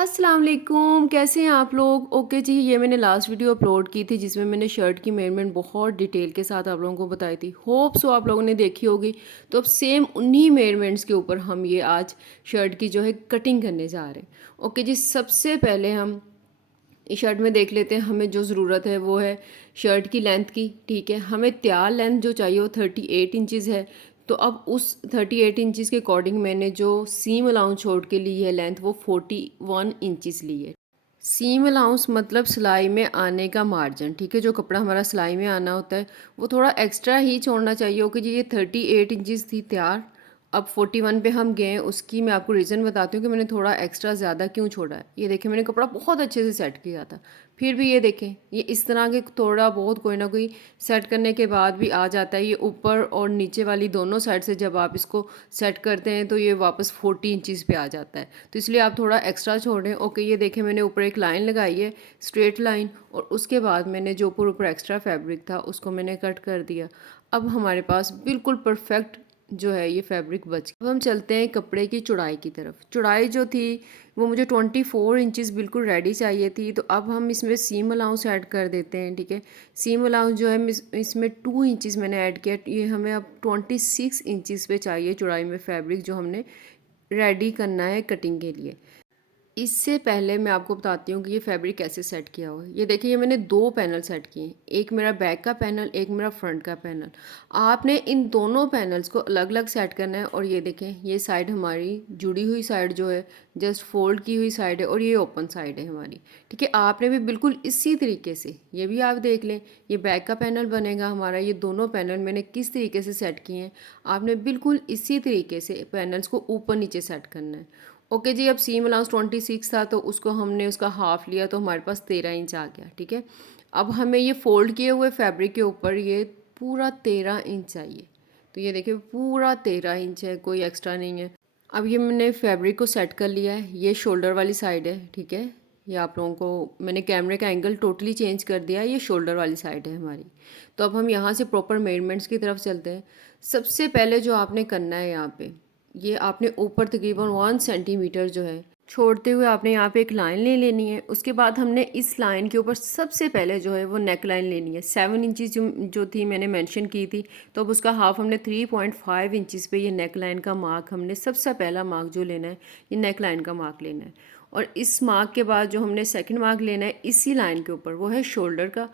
अस्सलाम वालेकुम, कैसे हैं आप लोग। ओके जी, ये मैंने लास्ट वीडियो अपलोड की थी जिसमें मैंने शर्ट की मेजरमेंट बहुत डिटेल के साथ आप लोगों को बताई थी। होप सो आप लोगों ने देखी होगी। तो अब सेम उन्हीं मेजरमेंट्स के ऊपर हम ये आज शर्ट की जो है कटिंग करने जा रहे हैं। ओके जी, सबसे पहले हम इस शर्ट में देख लेते हैं हमें जो ज़रूरत है वो है शर्ट की लेंथ की। ठीक है, हमें तैयार लेंथ जो चाहिए वो 38 इंचज़ है। तो अब उस 38 इंचज़ के अकॉर्डिंग मैंने जो सीम अलाउंस छोड़ के ली है लेंथ वो 41 इंचज़ ली है। सीम अलाउंस मतलब सिलाई में आने का मार्जिन। ठीक है, जो कपड़ा हमारा सिलाई में आना होता है वो थोड़ा एक्स्ट्रा ही छोड़ना चाहिए। ओके जी, ये 38 इंचज़ थी तैयार, अब 41 पे हम गए। उसकी मैं आपको रीज़न बताती हूँ कि मैंने थोड़ा एक्स्ट्रा ज़्यादा क्यों छोड़ा है। ये देखें, मैंने कपड़ा बहुत अच्छे से सेट किया था, फिर भी ये देखें ये इस तरह के थोड़ा बहुत कोई ना कोई सेट करने के बाद भी आ जाता है। ये ऊपर और नीचे वाली दोनों साइड से जब आप इसको सेट करते हैं तो ये वापस 40 इंचज़ पे आ जाता है। तो इसलिए आप थोड़ा एक्स्ट्रा छोड़ें। ओके, ये देखें मैंने ऊपर एक लाइन लगाई है, स्ट्रेट लाइन, और उसके बाद मैंने जो ऊपर एक्स्ट्रा फैब्रिक था उसको मैंने कट कर दिया। अब हमारे पास बिल्कुल परफेक्ट जो है ये फैब्रिक बच गया। अब हम चलते हैं कपड़े की चौड़ाई की तरफ। चौड़ाई जो थी वो मुझे 24 इंचज़ बिल्कुल रेडी चाहिए थी। तो अब हम इसमें सीम अलाउंस ऐड कर देते हैं। ठीक है, सीम अलाउंस जो है इसमें 2 इंचज़ मैंने ऐड किया। ये हमें अब 26 इंचज़ पे चाहिए चौड़ाई में फैब्रिक जो हमने रेडी करना है कटिंग के लिए। इससे पहले मैं आपको बताती हूँ कि ये फैब्रिक कैसे सेट किया हुआ है। ये देखिए, ये मैंने दो पैनल सेट किए हैं, एक मेरा बैक का पैनल, एक मेरा फ्रंट का पैनल। आपने इन दोनों पैनल्स को अलग अलग सेट करना है। और ये देखें, ये साइड हमारी जुड़ी हुई साइड जो है, जस्ट फोल्ड की हुई साइड है, और ये ओपन साइड है हमारी। ठीक है, आपने भी बिल्कुल इसी तरीके से ये भी आप देख लें, ये बैक का पैनल बनेगा हमारा। ये दोनों पैनल मैंने किस तरीके से सेट किए हैं, आपने बिल्कुल इसी तरीके से पैनल्स को ऊपर नीचे सेट करना है। ओके जी, अब सीम अलाउंस 26 था तो उसको हमने उसका हाफ लिया तो हमारे पास 13 इंच आ गया। ठीक है, अब हमें ये फोल्ड किए हुए फैब्रिक के ऊपर ये पूरा 13 इंच चाहिए। तो ये देखिए पूरा 13 इंच है, कोई एक्स्ट्रा नहीं है। अब ये मैंने फैब्रिक को सेट कर लिया है। ये शोल्डर वाली साइड है। ठीक है, ये आप लोगों को मैंने कैमरे का एंगल टोटली चेंज कर दिया है। ये शोल्डर वाली साइड है हमारी। तो अब हम यहाँ से प्रॉपर मेजरमेंट्स की तरफ चलते हैं। सबसे पहले जो आपने करना है यहाँ पे, ये आपने ऊपर तकरीबन 1 सेंटीमीटर जो है छोड़ते हुए आपने यहाँ पे एक लाइन ले लेनी है। उसके बाद हमने इस लाइन के ऊपर सबसे पहले जो है वो नेक लाइन लेनी है। 7 इंचज़ जो थी मैंने मेंशन की थी, तो अब उसका हाफ हमने 3.5 इंचज़ पे ये नेक लाइन का मार्क, हमने सबसे पहला मार्क जो लेना है ये नेक लाइन का मार्क लेना है। और इस मार्क के बाद जो हमने सेकेंड मार्क लेना है इसी लाइन के ऊपर, वो है शोल्डर का।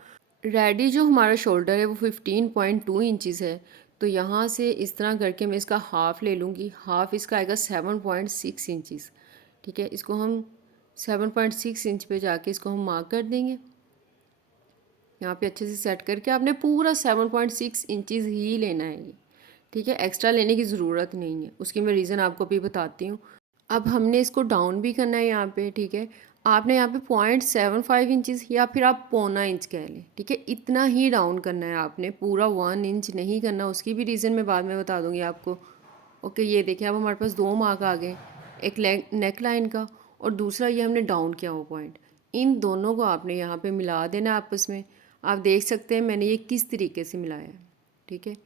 रेडी जो हमारा शोल्डर है वो 15.2 इंचज़ है। तो यहाँ से इस तरह करके मैं इसका हाफ़ ले लूँगी। हाफ़ इसका आएगा 7.6 इंचज़। ठीक है, इसको हम 7.6 इंच पे जाके इसको हम मार्क कर देंगे। यहाँ पे अच्छे से सेट करके आपने पूरा 7.6 इंचज़ ही लेना है ये। ठीक है, एक्स्ट्रा लेने की ज़रूरत नहीं है, उसकी मैं रीज़न आपको अभी बताती हूँ। अब हमने इसको डाउन भी करना है यहाँ पे। ठीक है, आपने यहाँ पे 0.75 इंचज़ या फिर आप पौना इंच कह लें। ठीक है, इतना ही डाउन करना है आपने, पूरा 1 इंच नहीं करना। उसकी भी रीज़न मैं बाद में बता दूँगी आपको। ओके, ये देखिए अब हमारे पास दो मार्क आ गए, एक नेक लाइन का और दूसरा ये हमने डाउन किया हुआ पॉइंट। इन दोनों को आपने यहाँ पे मिला देना आपस में। आप देख सकते हैं मैंने ये किस तरीके से मिलाया है। ठीक है,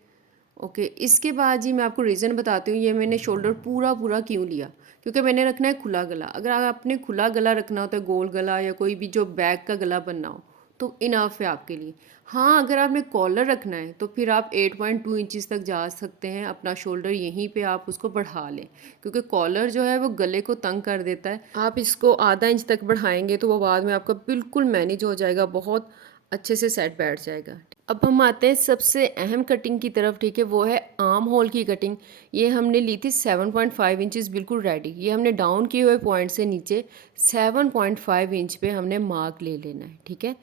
ओके, इसके बाद जी मैं आपको रीज़न बताती हूँ ये मैंने शोल्डर पूरा पूरा क्यों लिया। क्योंकि मैंने रखना है खुला गला। अगर आपने खुला गला रखना होता है, गोल गला या कोई भी जो बैक का गला बनना हो, तो इनफ है आपके लिए। हाँ, अगर आपने कॉलर रखना है तो फिर आप 8.2 इंचज़ तक जा सकते हैं। अपना शोल्डर यहीं पे आप उसको बढ़ा लें, क्योंकि कॉलर जो है वो गले को तंग कर देता है। आप इसको आधा इंच तक बढ़ाएंगे तो वो बाद में आपका बिल्कुल मैनेज हो जाएगा, बहुत अच्छे से सेट बैठ जाएगा। अब हम आते हैं सबसे अहम कटिंग की तरफ। ठीक है, वो है आर्म होल की कटिंग। ये हमने ली थी 7.5 इंचज़ बिल्कुल रेडी। ये हमने डाउन किए हुए पॉइंट से नीचे 7.5 इंच पे हमने मार्क ले लेना है। ठीक है,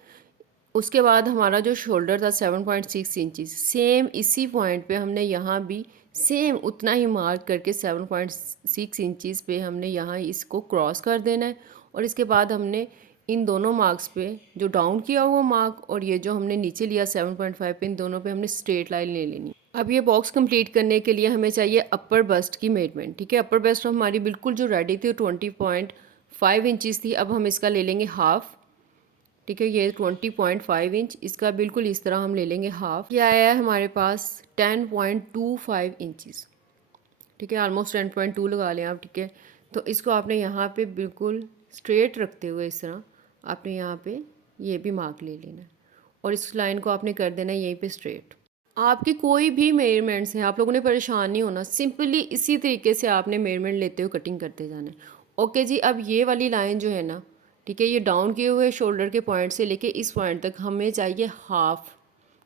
उसके बाद हमारा जो शोल्डर था 7.6 इंचज़, सेम इसी पॉइंट पे हमने यहाँ भी सेम उतना ही मार्क करके 7.6 इंचज़ पे हमने यहाँ इसको क्रॉस कर देना है। और इसके बाद हमने इन दोनों मार्क्स पे जो डाउन किया हुआ मार्क और ये जो हमने नीचे लिया 7.5 पे, इन दोनों पे हमने स्ट्रेट लाइन ले लेनी। अब ये बॉक्स कंप्लीट करने के लिए हमें चाहिए अपर बस्ट की मेजरमेंट। ठीक है, अपर बस्ट हमारी बिल्कुल जो रेडी थी वो 20.5 इंचज़ थी। अब हम इसका ले लेंगे हाफ़। ठीक है, ये 20.5 इंच, इसका बिल्कुल इस तरह हम ले लेंगे हाफ। ये आया है हमारे पास 10.25 इंचज़। ठीक है, ऑलमोस्ट 10.2 लगा लें आप। ठीक है, तो इसको आपने यहाँ पे बिल्कुल स्ट्रेट रखते हुए इस तरह आपने यहाँ पे ये भी मार्क ले लेना है और इस लाइन को आपने कर देना है यहीं पे स्ट्रेट। आपकी कोई भी मेजरमेंट्स हैं, आप लोगों ने परेशान नहीं होना, सिंपली इसी तरीके से आपने मेजरमेंट लेते हुए कटिंग करते जाना है। ओके जी, अब ये वाली लाइन जो है ना, ठीक है, ये डाउन किए हुए शोल्डर के पॉइंट से लेके इस पॉइंट तक हमें चाहिए हाफ,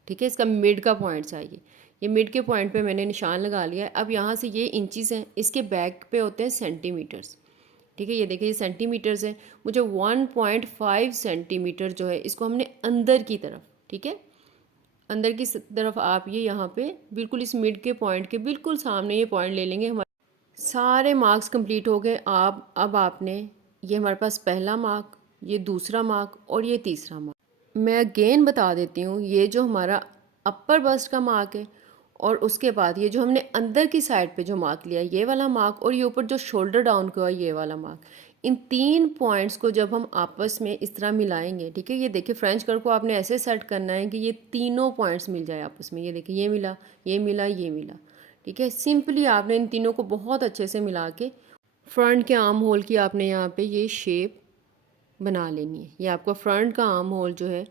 ठीक है, इसका मिड का पॉइंट चाहिए। ये मिड के पॉइंट पे मैंने निशान लगा लिया है। अब यहाँ से ये इंचज़ हैं, इसके बैक पे होते हैं सेंटीमीटर्स, ठीक है, ये देखिए ये सेंटीमीटर्स है। मुझे 1.5 सेंटीमीटर जो है इसको हमने अंदर की तरफ, ठीक है, अंदर की तरफ आप ये यहाँ पे बिल्कुल इस मिड के पॉइंट के बिल्कुल सामने ये पॉइंट ले लेंगे। हमारे सारे मार्क्स कंप्लीट हो गए। आप अब आपने ये हमारे पास पहला मार्क, ये दूसरा मार्क और ये तीसरा मार्क। मैं अगेन बता देती हूँ, ये जो हमारा अपर बस्ट का मार्क है और उसके बाद ये जो हमने अंदर की साइड पे जो मार्क लिया ये वाला मार्क और ये ऊपर जो शोल्डर डाउन का ये वाला मार्क, इन 3 पॉइंट्स को जब हम आपस में इस तरह मिलाएंगे, ठीक है, ये देखिए फ्रेंच कर्व को आपने ऐसे सेट करना है कि ये तीनों पॉइंट्स मिल जाए आपस में। ये देखिए ये मिला, ये मिला, ये मिला, ठीक है। सिंपली आपने इन तीनों को बहुत अच्छे से मिला के फ्रंट के आर्म होल की आपने यहाँ पे ये शेप बना लेनी है। ये आपका फ्रंट का आर्म होल जो है,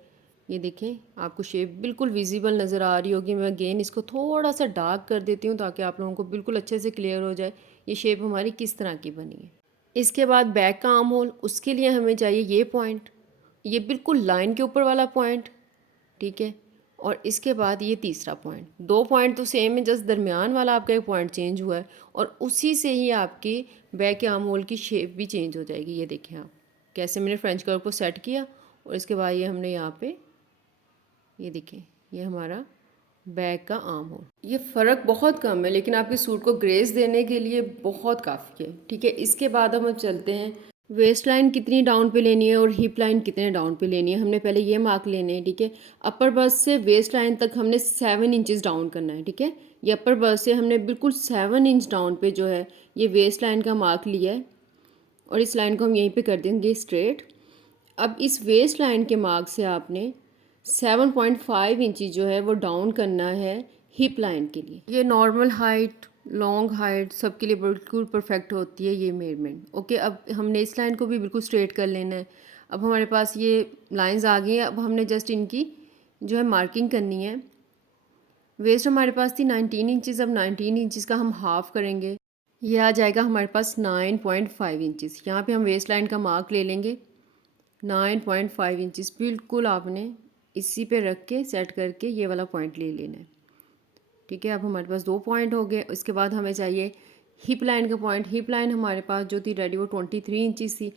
ये देखें आपको शेप बिल्कुल विजिबल नज़र आ रही होगी। मैं अगेन इसको थोड़ा सा डार्क कर देती हूँ ताकि आप लोगों को बिल्कुल अच्छे से क्लियर हो जाए ये शेप हमारी किस तरह की बनी है। इसके बाद बैक का आर्म होल, उसके लिए हमें चाहिए ये पॉइंट, ये बिल्कुल लाइन के ऊपर वाला पॉइंट, ठीक है, और इसके बाद ये तीसरा पॉइंट। 2 पॉइंट तो सेम है, जस्ट दरमियान वाला आपका एक पॉइंट चेंज हुआ है और उसी से ही आपकी बैक के आर्म होल की शेप भी चेंज हो जाएगी। ये देखें आप कैसे मैंने फ्रेंच कर्व को सेट किया और इसके बाद ये हमने यहाँ पे ये देखें ये हमारा बैक का आर्म होल। ये फ़र्क बहुत कम है लेकिन आपके सूट को ग्रेस देने के लिए बहुत काफ़ी है, ठीक है। इसके बाद हम चलते हैं वेस्ट लाइन कितनी डाउन पे लेनी है और हिप लाइन कितने डाउन पे लेनी है। हमने पहले ये मार्क लेने हैं, ठीक है। अपर बस्ट से वेस्ट लाइन तक हमने 7 इंचज़ डाउन करना है, ठीक है। ये अपर बस्ट से हमने बिल्कुल 7 इंच डाउन पे जो है ये वेस्ट लाइन का मार्क लिया है और इस लाइन को हम यहीं पे कर देंगे स्ट्रेट। अब इस वेस्ट लाइन के मार्क से आपने 7.5 इंची जो है वो डाउन करना है हिप लाइन के लिए। ये नॉर्मल हाइट, लॉन्ग हाइट सबके लिए बिल्कुल परफेक्ट होती है ये मेजरमेंट। ओके, अब हमने इस लाइन को भी बिल्कुल स्ट्रेट कर लेना है। अब हमारे पास ये लाइंस आ गई हैं, अब हमने जस्ट इनकी जो है मार्किंग करनी है। वेस्ट हमारे पास थी 19 इंचज़, अब 19 इंचज़ का हम हाफ़ करेंगे, ये आ जाएगा हमारे पास 9.5 इंचज़। यहाँ पे हम वेस्ट लाइन का मार्क ले लेंगे 9.5 इंचज़, बिल्कुल आपने इसी पे रख के सेट करके ये वाला पॉइंट ले लेना है, ठीक है। अब हमारे पास 2 पॉइंट हो गए। उसके बाद हमें चाहिए हिप लाइन का पॉइंट। हिप लाइन हमारे पास जो थी रेडी वो 23 इंचज़ थी।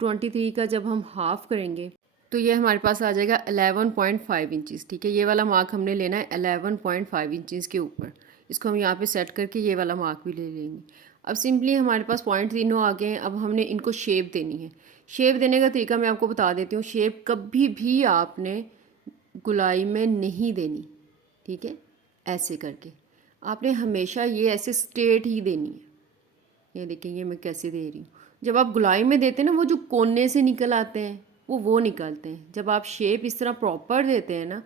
23 का जब हम हाफ़ करेंगे तो ये हमारे पास आ जाएगा 11.5 इंचज़, ठीक है। ये वाला मार्क हमने लेना है 11.5 इंचज़ के ऊपर। इसको हम यहाँ पे सेट करके ये वाला मार्क भी ले लेंगे। अब सिंपली हमारे पास पॉइंट तीनों आ गए हैं। अब हमने इनको शेप देनी है। शेप देने का तरीका मैं आपको बता देती हूँ। शेप कभी भी आपने गुलाई में नहीं देनी, ठीक है, ऐसे करके आपने हमेशा ये ऐसे स्ट्रेट ही देनी है। ये देखिए ये मैं कैसे दे रही हूँ। जब आप गुलाई में देते हैं ना वो जो कोने से निकल आते हैं वो निकलते हैं। जब आप शेप इस तरह प्रॉपर देते हैं ना,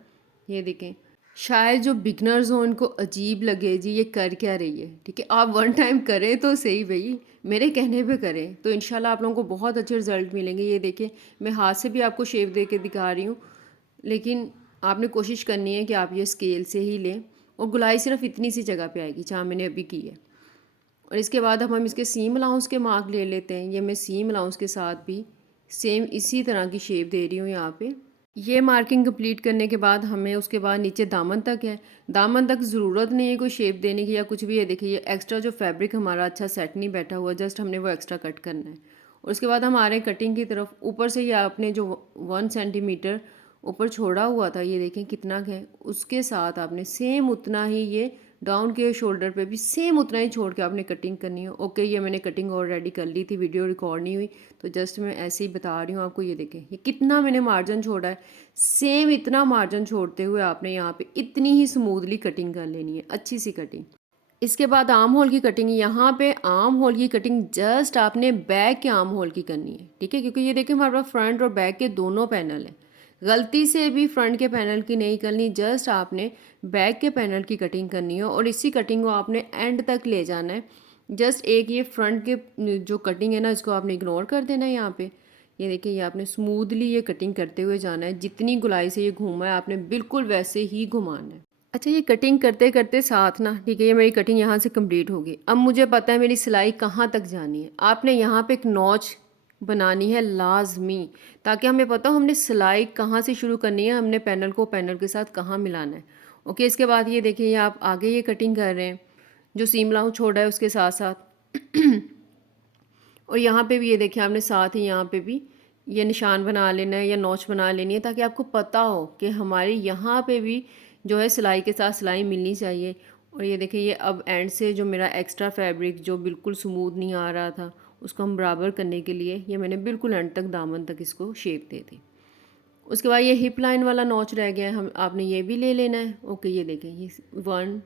ये देखें, शायद जो बिगनर्स हो उनको अजीब लगे जी ये कर क्या रही है, ठीक है। आप 1 टाइम करें तो सही भाई, मेरे कहने पे करें तो इंशाल्लाह आप लोगों को बहुत अच्छे रिजल्ट मिलेंगे। ये देखें मैं हाथ से भी आपको शेप दे के दिखा रही हूँ, लेकिन आपने कोशिश करनी है कि आप ये स्केल से ही लें और गुलाई सिर्फ इतनी सी जगह पे आएगी जहाँ मैंने अभी की है। और इसके बाद अब हम इसके सीम अलाउंस के मार्क ले लेते हैं। ये मैं सीम अलाउंस के साथ भी सेम इसी तरह की शेप दे रही हूँ यहाँ पे। ये मार्किंग कंप्लीट करने के बाद हमें उसके बाद नीचे दामन तक है। दामन तक ज़रूरत नहीं है कोई शेप देने की या कुछ भी। है देखिए ये एक्स्ट्रा जो फैब्रिक हमारा अच्छा सेट नहीं बैठा हुआ, जस्ट हमने वो एक्स्ट्रा कट करना है। और उसके बाद हम आ रहे हैं कटिंग की तरफ। ऊपर से ये आपने जो 1 सेंटीमीटर ऊपर छोड़ा हुआ था, ये देखें कितना है, उसके साथ आपने सेम उतना ही ये डाउन के शोल्डर पे भी सेम उतना ही छोड़ के आपने कटिंग करनी है। ओके, ये मैंने कटिंग ऑलरेडी कर ली थी, वीडियो रिकॉर्ड नहीं हुई तो जस्ट मैं ऐसे ही बता रही हूँ आपको। ये देखें ये कितना मैंने मार्जिन छोड़ा है, सेम इतना मार्जिन छोड़ते हुए आपने यहाँ पे इतनी ही स्मूथली कटिंग कर लेनी है, अच्छी सी कटिंग। इसके बाद आर्म होल की कटिंग। यहाँ पे आर्म होल की कटिंग जस्ट आपने बैक के आर्म होल की करनी है, ठीक है, क्योंकि ये देखिए हमारे पास फ्रंट और बैक के दोनों पैनल हैं। गलती से भी फ्रंट के पैनल की नहीं करनी, जस्ट आपने बैक के पैनल की कटिंग करनी है और इसी कटिंग को आपने एंड तक ले जाना है। जस्ट एक ये फ्रंट के जो कटिंग है ना इसको आपने इग्नोर कर देना है यहाँ पे। ये देखिए, ये आपने स्मूथली ये कटिंग करते हुए जाना है, जितनी गुलाई से ये घूमा है आपने बिल्कुल वैसे ही घुमाना है। अच्छा, ये कटिंग करते करते साथ ना, ठीक है, ये मेरी कटिंग यहाँ से कंप्लीट होगी। अब मुझे पता है मेरी सिलाई कहाँ तक जानी है। आपने यहाँ पे एक नॉच बनानी है लाजमी, ताकि हमें पता हो हमने सिलाई कहाँ से शुरू करनी है, हमने पैनल को पैनल के साथ कहाँ मिलाना है। ओके, इसके बाद ये देखिए, ये आप आगे ये कटिंग कर रहे हैं जो सीम लाऊं छोड़ा है उसके साथ साथ। और यहाँ पे भी ये देखिए, आपने साथ ही यहाँ पे भी ये निशान बना लेना है या नॉच बना लेनी है, ताकि आपको पता हो कि हमारे यहाँ पे भी जो है सिलाई के साथ सिलाई मिलनी चाहिए। और ये देखिए, ये अब एंड से जो मेरा एक्स्ट्रा फैब्रिक जो बिल्कुल स्मूथ नहीं आ रहा था, उसको हम बराबर करने के लिए ये मैंने बिल्कुल एंड तक दामन तक इसको शेप दे दी। उसके बाद ये हिप लाइन वाला नॉच रह गया है, हम आपने ये भी ले लेना है। ओके, ये देखें, ये 1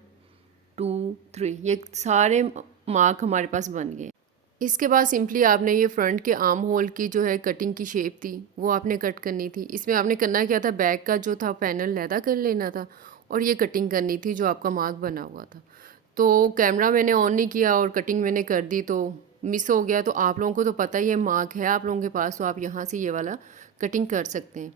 2 3 ये सारे मार्क हमारे पास बन गए। इसके बाद सिंपली आपने ये फ्रंट के आर्म होल की जो है कटिंग की शेप थी वो आपने कट करनी थी। इसमें आपने करना क्या था, बैक का जो था पैनल लैदा कर लेना था और ये कटिंग करनी थी जो आपका मार्क बना हुआ था। तो कैमरा मैंने ऑन नहीं किया और कटिंग मैंने कर दी तो मिस हो गया। तो आप लोगों को तो पता ही है, मार्क है आप लोगों के पास, तो आप यहाँ से ये वाला कटिंग कर सकते हैं।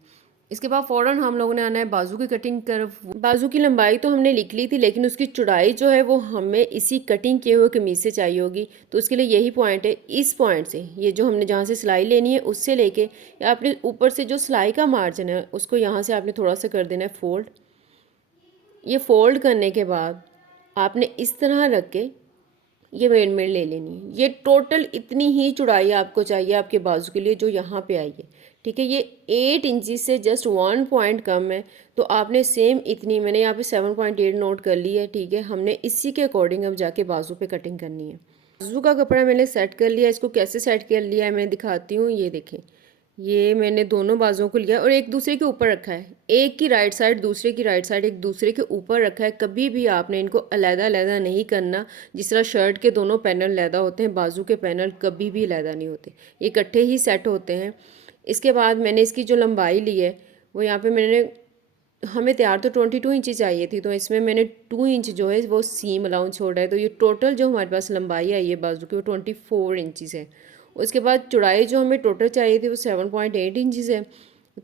इसके बाद फ़ौरन हम लोगों ने आना है बाजू की कटिंग कर। बाजू की लंबाई तो हमने लिख ली थी, लेकिन उसकी चौड़ाई जो है वो हमें इसी कटिंग किए हुए कमीज से चाहिए होगी। तो उसके लिए यही पॉइंट है, इस पॉइंट से ये जो हमने जहाँ से सिलाई लेनी है उससे लेके या अपने ऊपर से जो सिलाई का मार्जिन है उसको यहाँ से आपने थोड़ा सा कर देना है फोल्ड। ये फोल्ड करने के बाद आपने इस तरह रख के ये मेजरमेंट ले लेनी है। ये टोटल इतनी ही चौड़ाई आपको चाहिए आपके बाजू के लिए जो यहाँ पे आई है, ठीक है। ये 8 इंची से जस्ट 1 पॉइंट कम है, तो आपने सेम इतनी, मैंने यहाँ पे 7.8 नोट कर ली है, ठीक है। हमने इसी के अकॉर्डिंग अब जाके बाजू पे कटिंग करनी है। बाजू का कपड़ा मैंने सेट कर लिया, इसको कैसे सेट कर लिया है मैं दिखाती हूँ। ये देखें, ये मैंने दोनों बाजुओं को लिया और एक दूसरे के ऊपर रखा है, एक की राइट साइड दूसरे की राइट साइड एक दूसरे के ऊपर रखा है। कभी भी आपने इनको अलहदा अलहदा नहीं करना। जिस तरह शर्ट के दोनों पैनल अलहदा होते हैं, बाजू के पैनल कभी भी अलहदा नहीं होते, ये इकट्ठे ही सेट होते हैं। इसके बाद मैंने इसकी जो लंबाई ली है वो यहाँ पे मैंने, हमें तैयार तो 22 इंची चाहिए थी, तो इसमें मैंने 2 इंच जो है वो सीम अलाउंस छोड़ा है। तो ये टोटल जो हमारे पास लंबाई आई है बाजू की वो 24 इंचज़ है। उसके बाद चौड़ाई जो हमें टोटल चाहिए थी वो 7.8 इंचज़ है।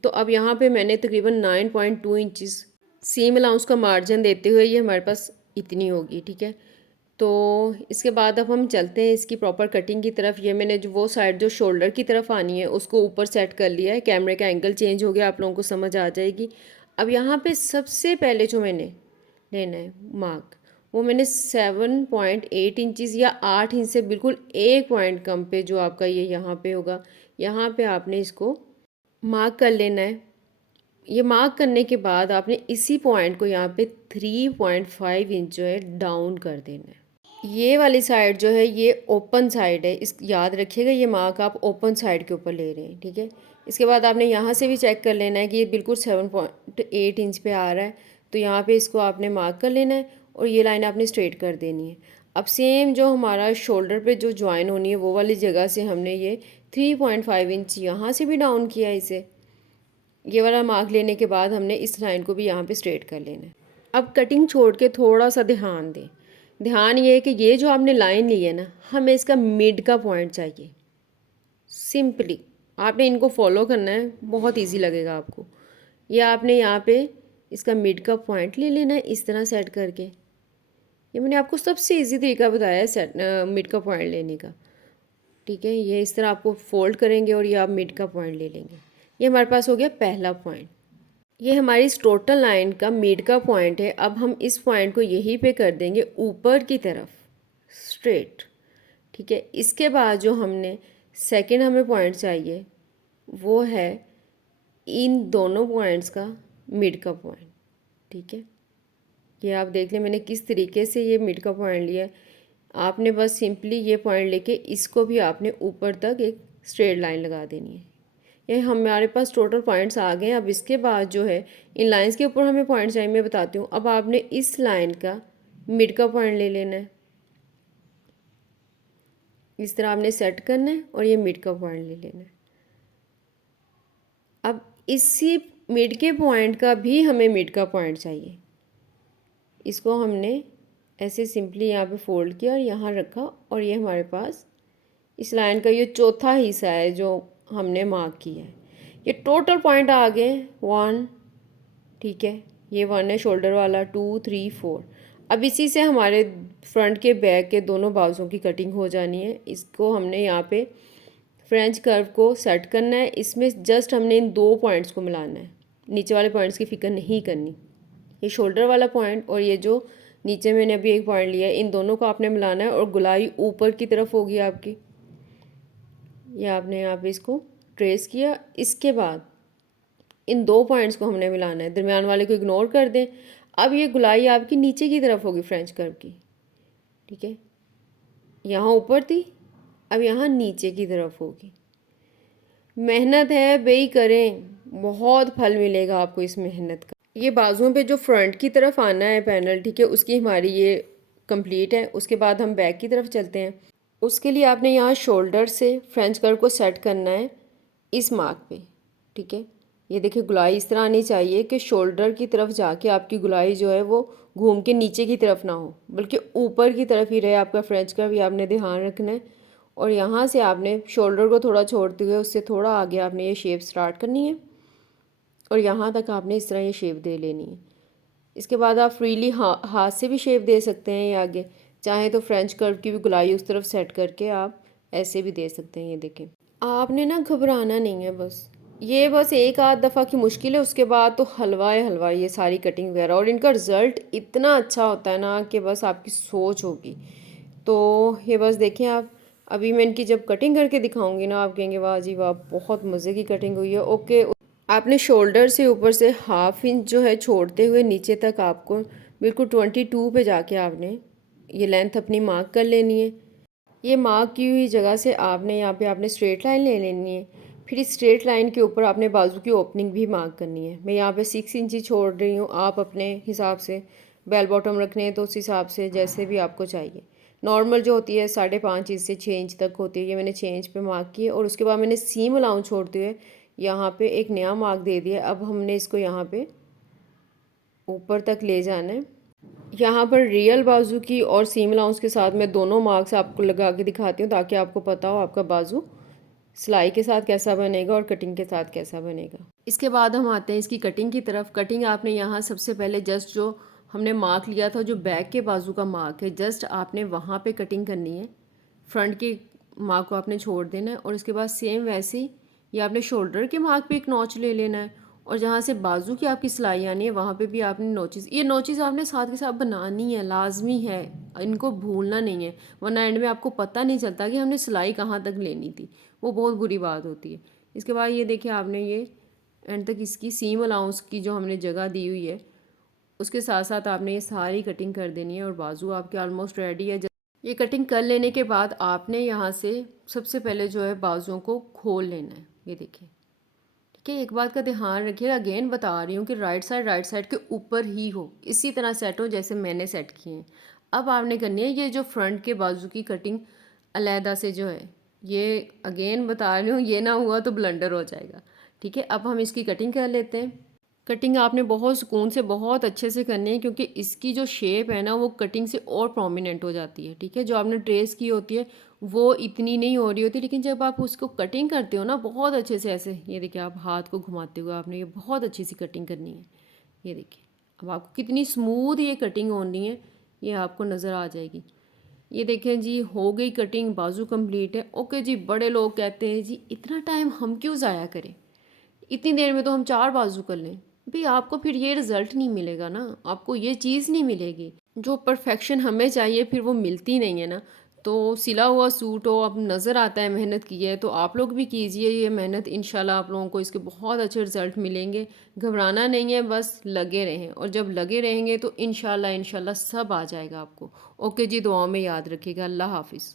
तो अब यहाँ पे मैंने तकरीबन 9.2 इंचज़ सीम अलाउंस का मार्जिन देते हुए ये हमारे पास इतनी होगी, ठीक है। तो इसके बाद अब हम चलते हैं इसकी प्रॉपर कटिंग की तरफ। ये मैंने जो वो साइड जो शोल्डर की तरफ आनी है उसको ऊपर सेट कर लिया है। कैमरे का एंगल चेंज हो गया, आप लोगों को समझ आ जाएगी। अब यहाँ पे सबसे पहले जो मैंने लेना है मार्क, वो मैंने 7.8 इंचज़ या 8 इंच से बिल्कुल 1 पॉइंट कम पे जो आपका ये यहाँ पे होगा, यहाँ पे आपने इसको मार्क कर लेना है। ये मार्क करने के बाद आपने इसी पॉइंट को यहाँ पे 3.5 इंच जो है डाउन कर देना है। ये वाली साइड जो है ये ओपन साइड है, इस याद रखिएगा, ये मार्क आप ओपन साइड के ऊपर ले रहे हैं, ठीक है। इसके बाद आपने यहाँ से भी चेक कर लेना है कि ये बिल्कुल 7.8 इंच पे आ रहा है, तो यहाँ पे इसको आपने मार्क कर लेना है और ये लाइन आपने स्ट्रेट कर देनी है। अब सेम जो हमारा शोल्डर पे जो ज्वाइन होनी है वो वाली जगह से हमने ये 3.5 इंच यहाँ से भी डाउन किया है इसे। ये वाला मार्क लेने के बाद हमने इस लाइन को भी यहाँ पे स्ट्रेट कर लेना है। अब कटिंग छोड़ के थोड़ा सा ध्यान दें। ध्यान ये है कि ये जो आपने लाइन ली है ना, हमें इसका मिड का पॉइंट चाहिए। सिंपली आपने इनको फॉलो करना है, बहुत इजी लगेगा आपको। ये आपने यहाँ पे इसका मिड का पॉइंट ले लेना है इस तरह सेट करके। ये मैंने आपको सबसे इजी तरीका बताया है सेट मिड का पॉइंट लेने का, ठीक है। ये इस तरह आपको फोल्ड करेंगे और ये आप मिड का पॉइंट ले लेंगे। ये हमारे पास हो गया पहला पॉइंट। ये हमारी इस टोटल लाइन का मिड का पॉइंट है। अब हम इस पॉइंट को यहीं पे कर देंगे ऊपर की तरफ स्ट्रेट, ठीक है। इसके बाद जो हमने सेकंड हमें पॉइंट चाहिए वो है इन दोनों पॉइंट्स का मिड का पॉइंट, ठीक है। ये आप देख लें मैंने किस तरीके से ये मिड का पॉइंट लिया है। आपने बस सिंपली ये पॉइंट लेके इसको भी आपने ऊपर तक एक स्ट्रेट लाइन लगा देनी है। ये हमारे पास टोटल पॉइंट्स आ गए। अब इसके बाद जो है इन लाइंस के ऊपर हमें पॉइंट चाहिए, मैं बताती हूँ। अब आपने इस लाइन का मिड का पॉइंट ले लेना है, इस तरह आपने सेट करना है और ये मिड का पॉइंट ले लेना है। अब इसी मिड के पॉइंट का भी हमें मिड का पॉइंट चाहिए। इसको हमने ऐसे सिंपली यहाँ पे फोल्ड किया और यहाँ रखा और ये हमारे पास इस लाइन का ये चौथा हिस्सा है जो हमने मार्क किया है। ये टोटल पॉइंट आ गए 1, ठीक है, ये 1 है शोल्डर वाला, 2 3 4। अब इसी से हमारे फ्रंट के बैक के दोनों बाजुओं की कटिंग हो जानी है। इसको हमने यहाँ पे फ्रेंच कर्व को सेट करना है। इसमें जस्ट हमने इन 2 पॉइंट्स को मिलाना है, नीचे वाले पॉइंट्स की फिक्र नहीं करनी। ये शोल्डर वाला पॉइंट और ये जो नीचे मैंने अभी एक पॉइंट लिया है, इन दोनों को आपने मिलाना है और गुलाई ऊपर की तरफ होगी आपकी। ये आपने यहाँ पे इसको ट्रेस किया। इसके बाद इन 2 पॉइंट्स को हमने मिलाना है, दरमियान वाले को इग्नोर कर दें। अब ये गुलाई आपकी नीचे की तरफ होगी फ्रेंच कर्व की, ठीक है, यहाँ ऊपर थी, अब यहाँ नीचे की तरफ होगी। मेहनत है बेई करें, बहुत फल मिलेगा आपको इस मेहनत का। ये बाजुओं पे जो फ्रंट की तरफ आना है पैनल, ठीक है, उसकी हमारी ये कंप्लीट है। उसके बाद हम बैक की तरफ चलते हैं। उसके लिए आपने यहाँ शोल्डर से फ्रेंच कर्व को सेट करना है इस मार्क पे, ठीक है। ये देखिए गुलाई इस तरह आनी चाहिए कि शोल्डर की तरफ जाके आपकी गुलाई जो है वो घूम के नीचे की तरफ ना हो, बल्कि ऊपर की तरफ ही रहे आपका फ्रेंच कर्व। ये आपने ध्यान रखना है। और यहाँ से आपने शोल्डर को थोड़ा छोड़ते हुए उससे थोड़ा आगे आपने ये शेप स्टार्ट करनी है और यहाँ तक आपने इस तरह ये शेप दे लेनी है। इसके बाद आप फ्रीली हाथ से भी शेप दे सकते हैं। ये आगे चाहे तो फ्रेंच कर्व की भी गुलाई उस तरफ सेट करके आप ऐसे भी दे सकते हैं। ये देखें, आपने ना घबराना नहीं है, बस एक आध दफ़ा की मुश्किल है, उसके बाद तो हलवाए हलवाए ये सारी कटिंग वगैरह, और इनका रिज़ल्ट इतना अच्छा होता है ना कि बस आपकी सोच होगी। तो ये बस देखें आप, अभी मैं इनकी जब कटिंग करके दिखाऊंगी ना, आप कहेंगे वाह जी वाह, बहुत मज़े की कटिंग हुई है। ओके, आपने शोल्डर से ऊपर से 1/2 इंच जो है छोड़ते हुए नीचे तक आपको बिल्कुल 22 पे जाके आपने ये लेंथ अपनी मार्क कर लेनी है। ये मार्क की हुई जगह से आपने यहाँ पे आपने स्ट्रेट लाइन ले लेनी है। फिर इस स्ट्रेट लाइन के ऊपर आपने बाजू की ओपनिंग भी मार्क करनी है। मैं यहाँ पे 6 इंच ही छोड़ रही हूँ, आप अपने हिसाब से बेल बॉटम रखने हैं तो उस हिसाब से जैसे भी आपको चाहिए। नॉर्मल जो होती है 5.5 इंच से 6 इंच तक होती है, ये मैंने 6 इंच पे मार्क की है। और उसके बाद मैंने सीम अलाउंस छोड़ते हुए यहाँ पे एक नया मार्क दे दिया। अब हमने इसको यहाँ पे ऊपर तक ले जाना है। यहाँ पर रियल बाजू की और सीम अलाउंस के साथ मैं दोनों मार्क्स आपको लगा के दिखाती हूँ ताकि आपको पता हो आपका बाजू सिलाई के साथ कैसा बनेगा और कटिंग के साथ कैसा बनेगा। इसके बाद हम आते हैं इसकी कटिंग की तरफ। कटिंग आपने यहाँ सबसे पहले जस्ट जो हमने मार्क लिया था, जो बैक के बाजू का मार्क है, जस्ट आपने वहाँ पे कटिंग करनी है। फ्रंट के मार्क को आपने छोड़ देना है और इसके बाद सेम वैसे ही ये आपने शोल्डर के मार्क पे एक नॉच ले लेना है और जहाँ से बाजू की आपकी सिलाई आनी है वहाँ पे भी आपने नोचेस, ये नोचेस आपने साथ के साथ बनानी है, लाजमी है, इनको भूलना नहीं है, वरना एंड में आपको पता नहीं चलता कि हमने सिलाई कहाँ तक लेनी थी, वो बहुत बुरी बात होती है। इसके बाद ये देखिए आपने ये एंड तक इसकी सीम अलाउंस की जो हमने जगह दी हुई है उसके साथ साथ आपने ये सारी कटिंग कर देनी है और बाजू आपके ऑलमोस्ट रेडी है। ये कटिंग कर लेने के बाद आपने यहाँ से सबसे पहले जो है बाजुओं को खोल लेना है। ये देखिए, ठीक है, एक बात का ध्यान रखिएगा, अगेन बता रही हूँ कि राइट साइड के ऊपर ही हो, इसी तरह सेट हो जैसे मैंने सेट किए हैं। अब आपने करनी है ये जो फ्रंट के बाजू की कटिंग अलहदा से जो है, ये अगेन बता रही हूँ, ये ना हुआ तो ब्लंडर हो जाएगा। ठीक है, अब हम इसकी कटिंग कर लेते हैं। कटिंग आपने बहुत सुकून से बहुत अच्छे से करनी है क्योंकि इसकी जो शेप है ना वो कटिंग से और प्रोमिनेंट हो जाती है। ठीक है, जो आपने ट्रेस की होती है वो इतनी नहीं हो रही होती, लेकिन जब आप उसको कटिंग करते हो ना बहुत अच्छे से, ऐसे ये देखिए आप हाथ को घुमाते हुए आपने ये बहुत अच्छी सी कटिंग करनी है। ये देखिए अब आपको कितनी स्मूथ ये कटिंग होनी है, ये आपको नज़र आ जाएगी। ये देखें जी, हो गई कटिंग, बाजू कंप्लीट है। ओके जी, बड़े लोग कहते हैं जी इतना टाइम हम क्यों ज़ाया करें, इतनी देर में तो हम 4 बाजू कर लें। भाई आपको फिर ये रिज़ल्ट नहीं मिलेगा ना, आपको ये चीज़ नहीं मिलेगी जो परफेक्शन हमें चाहिए, फिर वो मिलती नहीं है ना। तो सिला हुआ सूट हो, अब नज़र आता है मेहनत की है, तो आप लोग भी कीजिए ये मेहनत, इंशाल्लाह आप लोगों को इसके बहुत अच्छे रिज़ल्ट मिलेंगे। घबराना नहीं है, बस लगे रहें और जब लगे रहेंगे तो इंशाल्लाह इंशाल्लाह सब आ जाएगा आपको। ओके जी, दुआओं में याद रखिएगा। अल्लाह हाफिज़।